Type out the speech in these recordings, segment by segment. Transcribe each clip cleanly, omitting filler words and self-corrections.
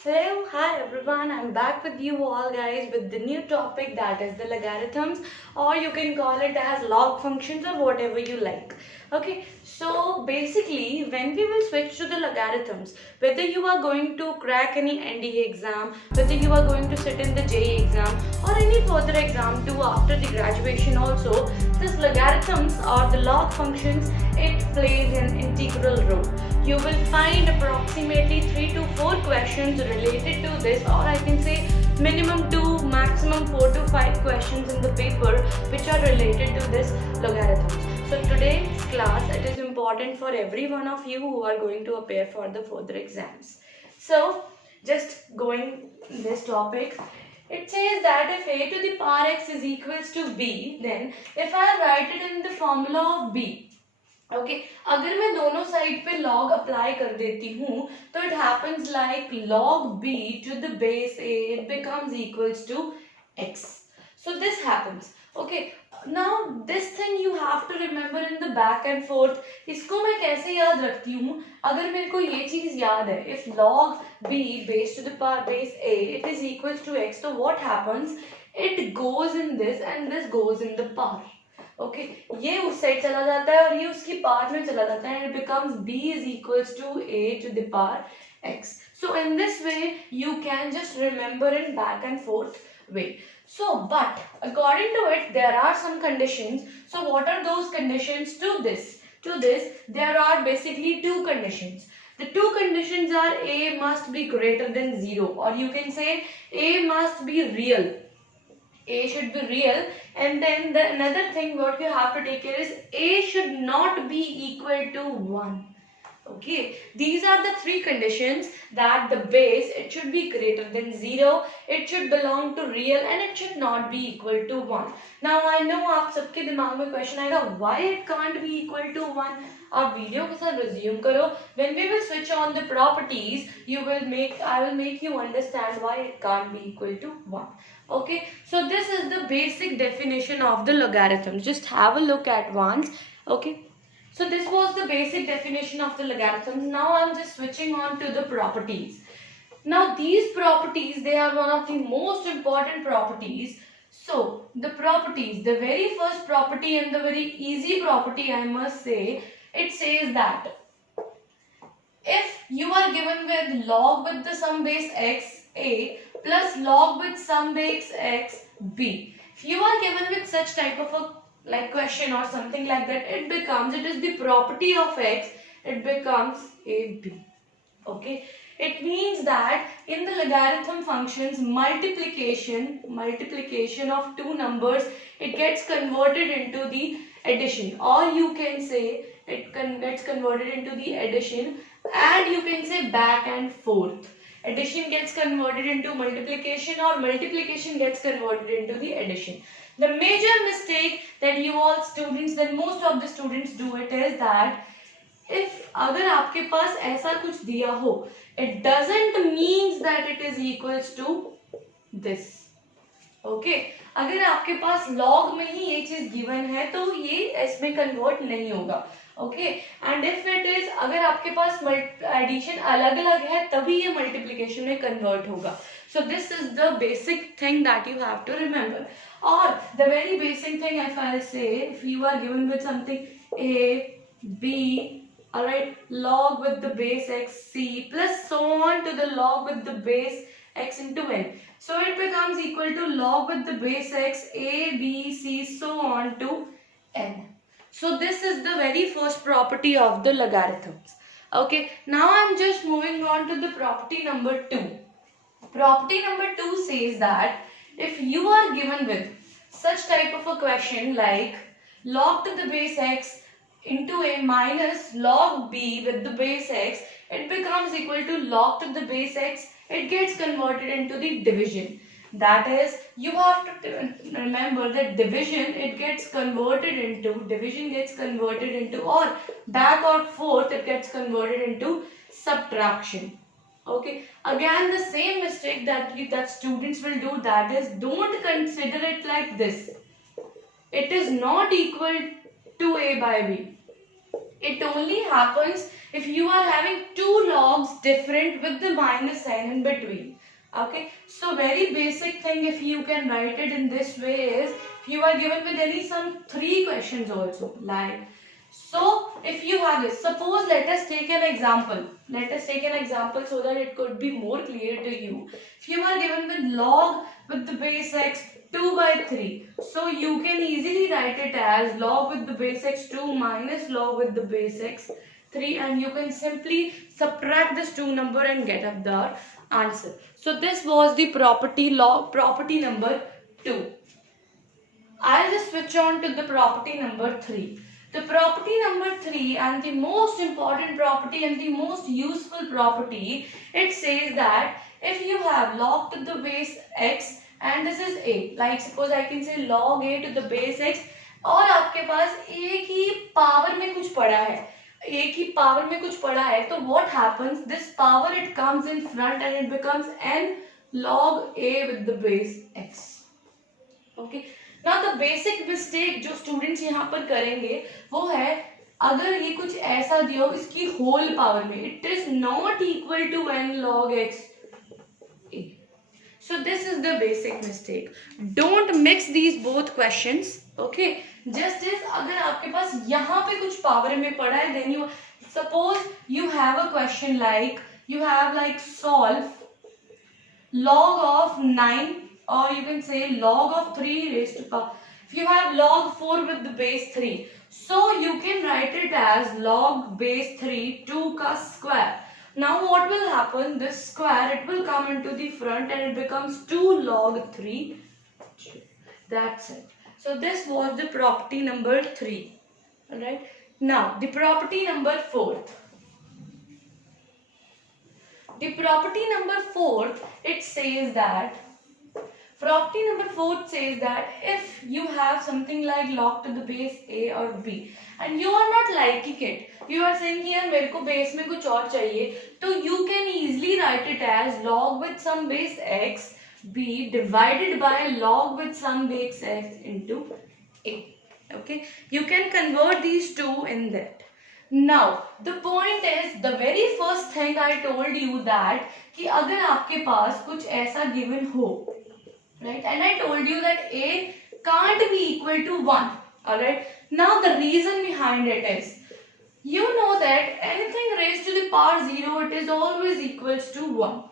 Hello, hi everyone. I'm back with you all guys with the new topic that is the logarithms, or you can call it as log functions or whatever you like. Okay, so basically when we will switch to the logarithms, whether you are going to crack any NDA exam, whether you are going to sit in the JEE exam or any further exam too after the graduation also, this logarithms or the log functions, it plays an integral role. You will find approximately 3 to 4 questions related to this, or I can say minimum 2, maximum 4 to 5 questions in the paper which are related to this logarithms. So today's class, it is important for every one of you who are going to appear for the further exams. So just going this topic, it says that if a to the power x is equals to b, then if I write it in the formula of b, okay अगर मैं दोनों side पे log apply कर देती हूँ तो it happens like log b to the base a, it becomes equals to x. So this happens. Okay, now this thing you have to remember in the back and forth. इसको मैं कैसे याद रखती हूँ? अगर मेरे को ये चीज याद है, if log b base to the power base a, it is equals to x, so what happens? It goes in this and this goes in the power. Okay ये उस साइड चला जाता है और ये उसकी पावर में चला जाता है, and it becomes b is equals to a to the power x. So in this way you can just remember in back and forth way. So but according to it there are some conditions. So what are those conditions to this? To this there are basically two conditions. The two conditions are a must be greater than 0, or you can say a must be real. A should be real, and then the another thing what you have to take care is a should not be equal to 1. Okay, these are the three conditions that the base, it should be greater than 0, it should belong to real, and it should not be equal to 1. Now I know आप सबके दिमाग में question आएगा, why it can't be equal to 1? आप video के साथ resume करो. When we will switch on the properties, I will make you understand why it can't be equal to 1. Okay, so this is the basic definition of the logarithms. Just have a look at once. Okay, so this was the basic definition of the logarithms. Now I'm just switching on to the properties. Now these properties, they are one of the most important properties. So the properties, the very first property and the very easy property, I must say, it says that if you are given with log with the sum base x a plus log with sum base x b, if you are given with such type of a like question or something like that, it is the property of x, it becomes a b. Okay, it means that in the logarithm functions, multiplication of two numbers, it gets converted into the addition, or you can say it gets converted into the addition, and you can say back and forth. Addition gets converted into multiplication, or multiplication gets converted into the addition. The major mistake that you all students, that most of the students do it is that if अगर आपके पास ऐसा कुछ दिया हो, it doesn't means that it is equals to this. Okay, अगर आपके पास log में ही ये चीज given है तो ये इसमें convert नहीं होगा. Okay, and if it is, अगर आपके पास addition अलग अलग है तभी ये multiplication में convert होगा. So this is the basic thing that you have to remember. Or the very basic thing, if I'll say, if you are given with something a, b, alright, log with the base x c plus so on to the log with the base x into n. So it becomes equal to log with the base x a, b, c, so on to n. So this is the very first property of the logarithms. Okay, now I'm just moving on to the property number 2. Property number 2 says that if you are given with such type of a question like log to the base x into a minus log b with the base x, it becomes equal to log to the base x, it gets converted into the division. That is, you have to remember that division gets converted into, or back or forth, it gets converted into subtraction. Okay, again the same mistake that students will do, that is, don't consider it like this. It is not equal to a by b. It only happens if you are having two logs different with the minus sign in between. Okay, so very basic thing, if you can write it in this way, is if you are given with any some three questions also, like, so if you have this, suppose let us take an example. Let us take an example so that it could be more clear to you. If you are given with log with the base x 2 by 3, so you can easily write it as log with the base x 2 minus log with the base x 3, and you can simply subtract this two number and get up the answer. So this was the property number 2. I'll just switch on to the property number 3. The property number 3, and the most important property and the most useful property, it says that if you have log to the base x and this is a, like suppose I can say log a to the base x, और आपके पास a की power में कुछ पड़ा है, a की power में कुछ पड़ा है, तो what happens, this power it comes in front and it becomes n log a with the base x. Okay. Now the basic mistake जो स्टूडेंट्स यहाँ पर करेंगे वो है, अगर ये कुछ ऐसा दिया हो इसकी होल पावर में, it is not equal to n log x a. So this is the basic mistake. Don't mix these both questions. Okay. Just as अगर आपके पास यहाँ पे कुछ पावर में पड़ा है, then you suppose you have a question like, you have like solve log of 9, or you can say log of 3 raised to power. If you have log 4 with the base 3, so you can write it as log base 3 2 ka square. Now what will happen, this square it will come into the front and it becomes 2 log 3. That's it. So this was the property number 3. Alright. Now the property number 4. The property number 4, it says that, property number 4 says that if you have something like log to the base a or b and you are not liking it, you are saying कि यार मेरे को base में कुछ और चाहिए, तो you can easily write it as log with some base x b divided by log with some base x into a. Okay, you can convert these two in that. Now the point is, the very first thing I told you that कि अगर आपके पास कुछ ऐसा given हो, right, and I told you that a can't be equal to 1. Alright, now the reason behind it is, you know that anything raised to the power 0, it is always equals to 1.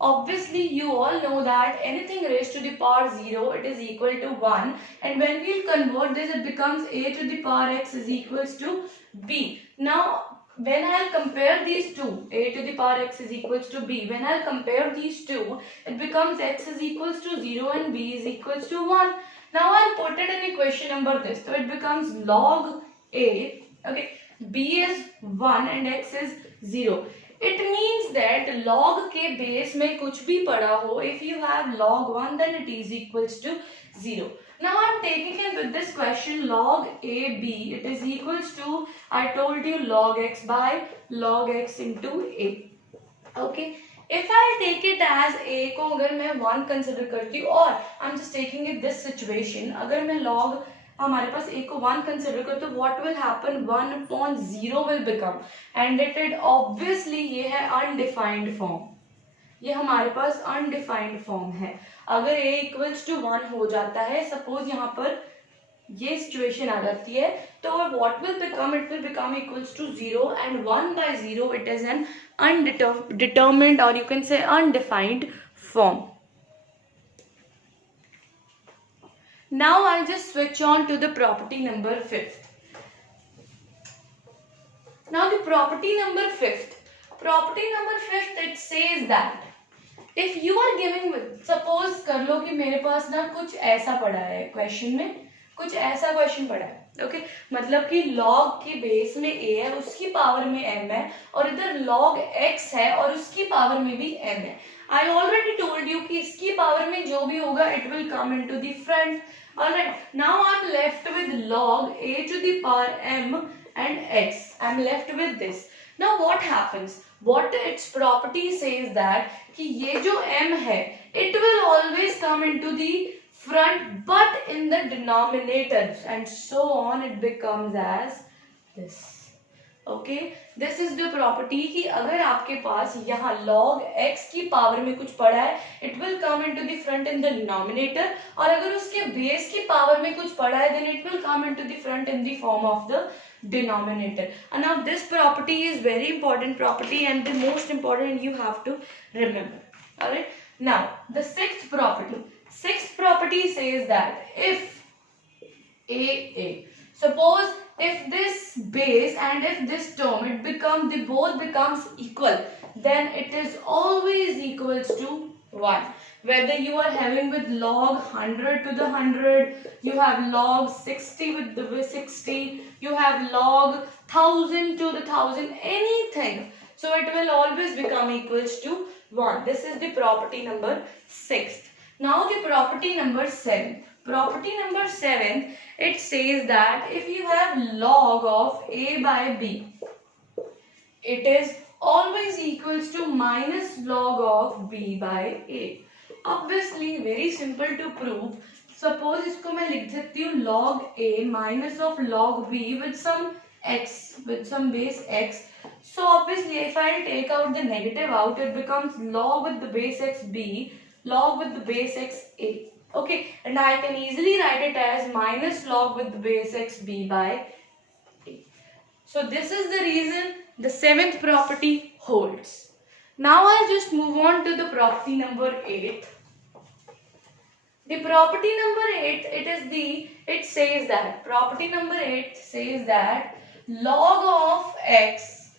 Obviously you all know that anything raised to the power 0, it is equal to 1, and when we convert this, it becomes a to the power x is equals to b. Now when I'll compare these two, a to the power x is equals to b, when I'll compare these two, it becomes x is equals to 0 and b is equals to 1. Now I'll put it in equation number this, so it becomes log a, okay, b is 1 and x is 0. It means that log के base में कुछ भी पड़ा हो, if you have log 1, then it is equals to 0. Now I am taking it with this question log AB, it is equals to, I told you, log x by log x into a. Okay, if I take it as a को अगर मैं 1 consider करती हूँ, और I am just taking it this situation, अगर मैं log हमारे पास a को 1 consider करते, तो what will happen, 1/0 will become, and it obviously ये है undefined form, ये हमारे पास undefined form है. अगर a equals to 1 हो जाता है, suppose यहाँ पर ये situation आ जाती है, तो what will become, it will become equals to 0, and 1/0 it is an undetermined, or you can say undefined form. Now I'll just switch on to the property number 5th. Now the property number 5th, it says that if you are giving, suppose कर लो कि मेरे पास ना कुछ ऐसा पड़ा है question में, कुछ ऐसा question पड़ा है, okay, मतलब कि log की base में a है, उसकी power में m है, और इधर log x है और उसकी power में भी m है. I already told you कि इसकी power में जो भी होगा, it will come into the front. Alright, now I'm left with log a to the power m and x. I'm left with this. Now what happens? What its property says that कि ये जो m है, it will always come into the front but in the denominator, and so on it becomes as this. Okay, this is the property कि अगर आपके पास यहाँ log x की power में कुछ पड़ा है, it will come into the front in the denominator, और अगर उसके बेस की पावर में कुछ पड़ा है, then it will come into the front in the form of the denominator. And now this property is very important property and the most important you have to remember. All right, now the sixth property says that if a suppose if this base and if this term they both becomes equal, then it is always equals to 1. Whether you are having with log 100 to the 100, you have log 60 with the 60, you have log 1000 to the 1000, anything, so it will always become equals to 1. This is the property number 6. Now the property number 7. Property number 7, it says that if you have log of a by b, it is always equals to minus log of b by a. Obviously very simple to prove. Suppose इसको मैं लिख सकती हूँ log a minus of log b with some x, with some base x. So obviously if I take out the negative out, it becomes log with the base x b, log with the base x a. Okay, and I can easily write it as minus log with the base x b by a. So this is the reason the seventh property holds. Now I'll just move on to the property number 8. The property number 8, it says that property number 8 says that log of x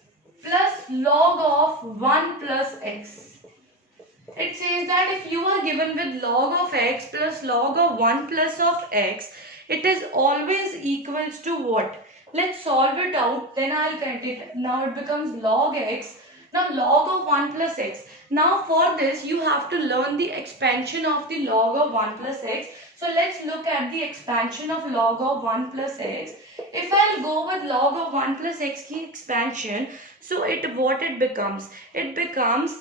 plus log of 1 plus x. It says that if you are given with log of x plus log of 1 plus of x, it is always equals to what? Let's solve it out, then I'll cut it. Now it becomes log x. Now log of 1 plus x. Now for this you have to learn the expansion of the log of 1 plus x. So let's look at the expansion of log of 1 plus x. If I'll go with log of 1 plus x की expansion, so what it becomes? It becomes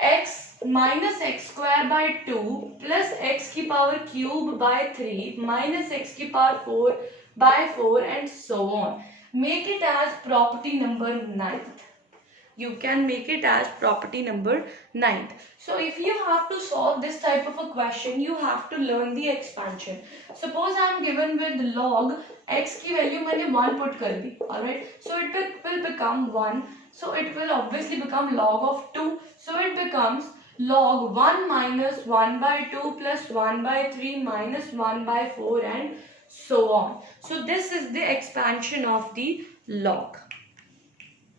x minus x square by 2 plus x की power cube by 3 minus x की power 4 by 4 and so on. Make it as property number 9. You can make it as property number 9. So if you have to solve this type of a question, you have to learn the expansion. Suppose I am given with log x की value मैंने 1 put कर दी, alright? So it will become 1. So it will obviously become log of 2. So it becomes log 1 minus 1 by 2 plus 1 by 3 minus 1 by 4 and so on. So this is the expansion of the log.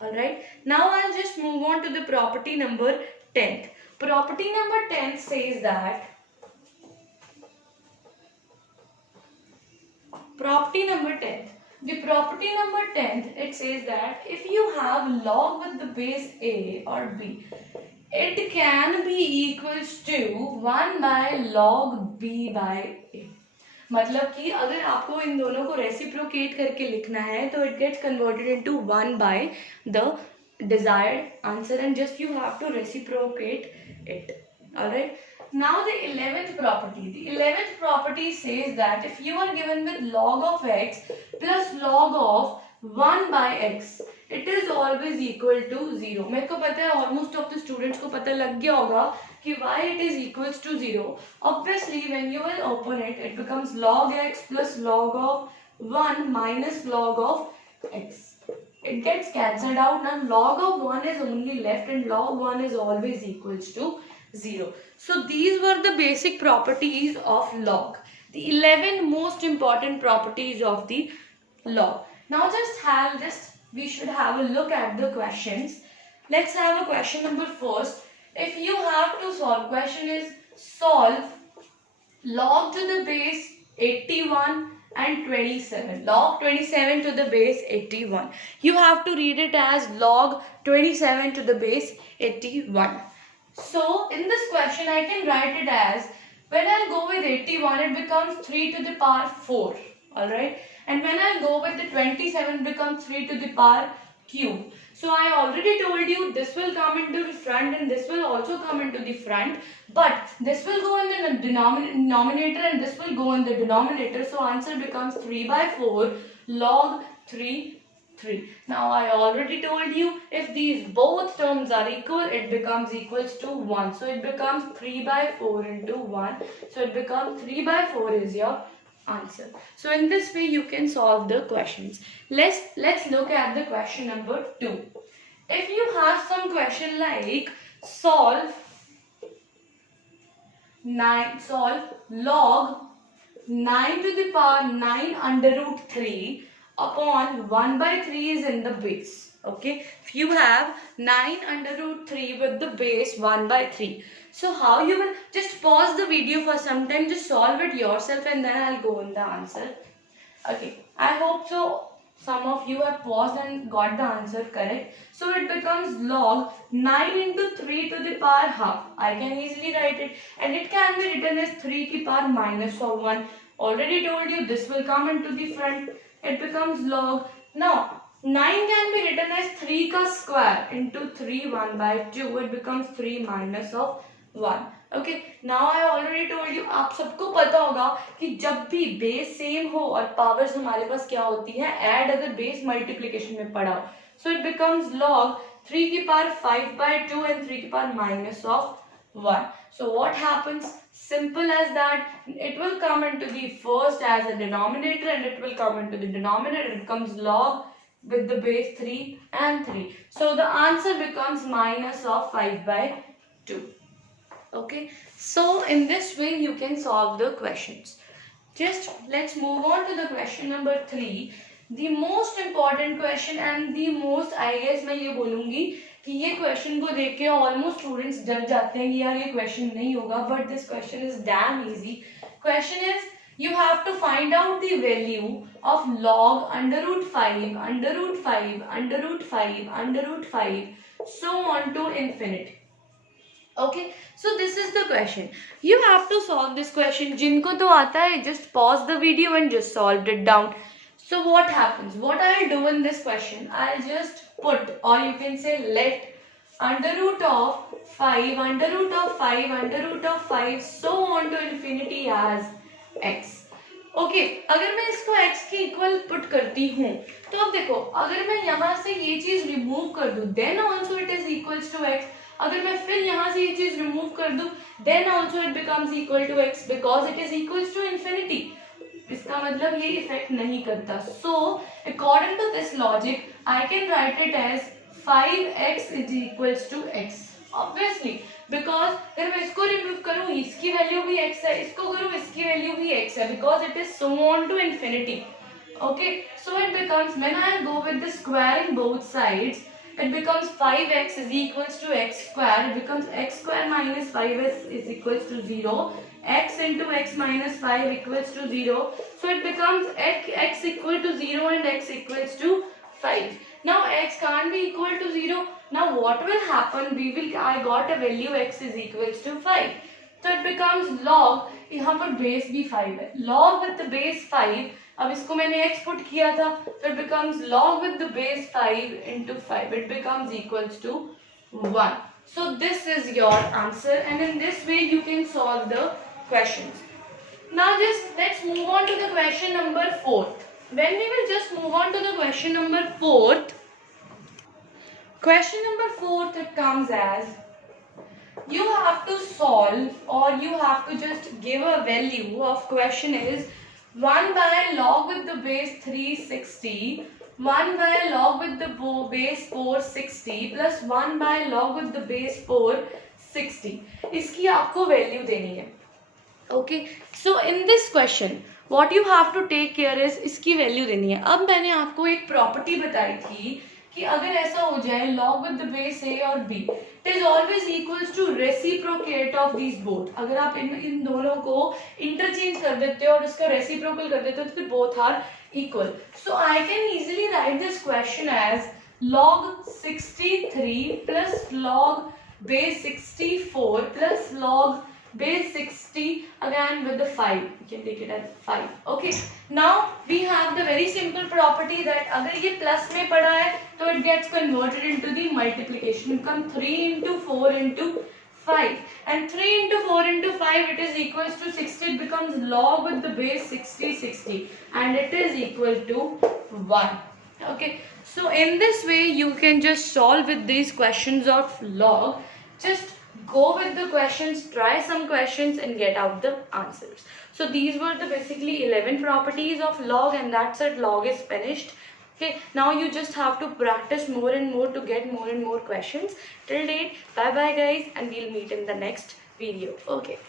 Alright, now I'll just move on to the property number 10. Property number 10 says that property number 10. The property number 10, it says that if you have log with the base a or b, it can be equals to 1 by log b by a. मतलब कि अगर आपको इन दोनों को reciprocate करके लिखना है तो it gets converted into 1 by the desired answer and just you have to reciprocate it. Alright. Now the 11th property. The 11th property says that if you are given with log of x plus log of 1 by x, it is always equal to 0. मेरे को पता है almost of the students को पता लग गया होगा कि why it is equals to 0. Obviously when you will open it, it becomes log x plus log of 1 minus log of x. It gets cancelled out. Now log of 1 is only left and log 1 is always equals to 0. So these were the basic properties of log. The 11 most important properties of the log. Now we should have a look at the questions. Let's have a question number first. If you have to solve, question is solve log to the base 81 and 27. Log 27 to the base 81. You have to read it as log 27 to the base 81. So in this question I can write it as, when I go with 81 it becomes 3 to the power 4. Alright. And when I go with the 27 it becomes 3 to the power cube. So I already told you this will come into the front and this will also come into the front, but this will go in the denominator and this will go in the denominator. So answer becomes 3 by 4 log 3 3. Now I already told you, if these both terms are equal, it becomes equals to 1. So it becomes 3 by 4 into 1. So it becomes 3 by 4 is your answer. So in this way you can solve the questions. Let's look at the question number 2. If you have some question like solve log 9 to the power 9 under root 3 upon 1 by 3 is in the base. Okay, if you have 9 under root 3 with the base 1 by 3. So how you will, just pause the video for some time, just solve it yourself and then I'll go in the answer. Okay, I hope so some of you have paused and got the answer correct. So it becomes log 9 into 3 to the power half. I can easily write it, and it can be written as 3 to the power minus of 1. Already told you this will come into the front. It becomes log. Now 9 can be written as 3 ka square into 3 1 by 2. It becomes 3 minus of 1. Okay, now I already told you, आप सबको पता होगा कि जब भी base same हो और powers हमारे पास क्या होती है, ऐड अगर बेस मल्टीप्लिकेशन में पड़ा हो. सो इट बिकम्स लॉग 3 की पावर 5 by 2 and 3 की power minus of 1. So what happens? Simple as that. It will come into the first as a denominator and it will come into the denominator. It becomes log with the base 3 and 3. So the answer becomes minus of 5 by 2. Okay, so in this way you can solve the questions. Just let's move on to the question number 3. The most important question and the most, I guess मैं ये बोलूँगी कि ये question को देख के almost students डर जाते हैं कि यार ये question नहीं होगा, but this question is damn easy. Question is, you have to find out the value of log under root 5, under root 5, under root 5, under root 5, so on to infinity. Okay, so this is the question. You have to solve this question. जिनको तो आता है, just pause the video and just solve it down. So what happens? What I'll do in this question, I'll just put, or you can say let under root of 5, under root of 5, under root of 5, so on to infinity as x. Okay, अगर मैं इसको x के equal put करती हूँ, तो अब देखो, अगर मैं यहाँ से ये चीज रिमूव कर दूँ, then also it is equals to x. अगर मैं फिर यहाँ से ये चीज रिमूव कर दूँ, then also it becomes equal to x because it is equals to infinity. इसका मतलब ये इफेक्ट नहीं करता. So according to this logic, I can write it as 5x is equals to x. Obviously, because अगर मैं इसको remove करूँ, इसकी वैल्यू भी x है, इसको करूँ, इसकी वैल्यू भी x है, because it is so on to infinity. Okay, so it becomes, when I go with the squaring both sides, it becomes 5x is equals to x square. It becomes x square minus 5x is equals to 0. X into x minus 5 equals to 0. So it becomes x equal to 0 and x equals to 5. Now x can't be equal to 0. Now what will happen? I got a value x is equals to 5. So it becomes log, यहाँ पर base भी 5 है. Log with the base 5. अब इसको मैंने x put किया था, तो it becomes log with the base 5 into 5. It becomes equals to 1. So this is your answer, and in this way you can solve the questions. Now just let's move on to the question number 4. When we will just move on to the question number 4, question number 4 it comes as, you have to solve or you have to just give a value of question is 1 by log with the base 360, 1 by log with the base 460 plus 1 by log with the base 460. इसकी आपको value देनी है. Okay, so in this question what you have to take care is इसकी value देनी है. अब मैंने आपको एक प्रॉपर्टी बताई थी कि अगर ऐसा हो जाए log with the base a और b, it is always equals to reciprocate of these both. अगर आप इन दोनों को इंटरचेंज कर देते हो और इसका रेसिप्रोकल कर देते हो तो both are equal. So I can easily write this question as log 63 plus log base 64 plus log base 60 again with the 5. You can take it as 5. Okay, now we have the very simple property that अगर ये plus में पड़ा है तो it gets converted into the multiplication. Become 3 into 4 into 5, and 3 into 4 into 5 it is equals to 60. It becomes log with the base 60 60 and it is equal to 1. Okay, so in this way you can just solve with these questions of log. Just go with the questions, try some questions and get out the answers. So these were the basically 11 properties of log, and that's it, log is finished. Okay, now you just have to practice more and more to get more and more questions. Till date, bye bye guys, and we'll meet in the next video. Okay.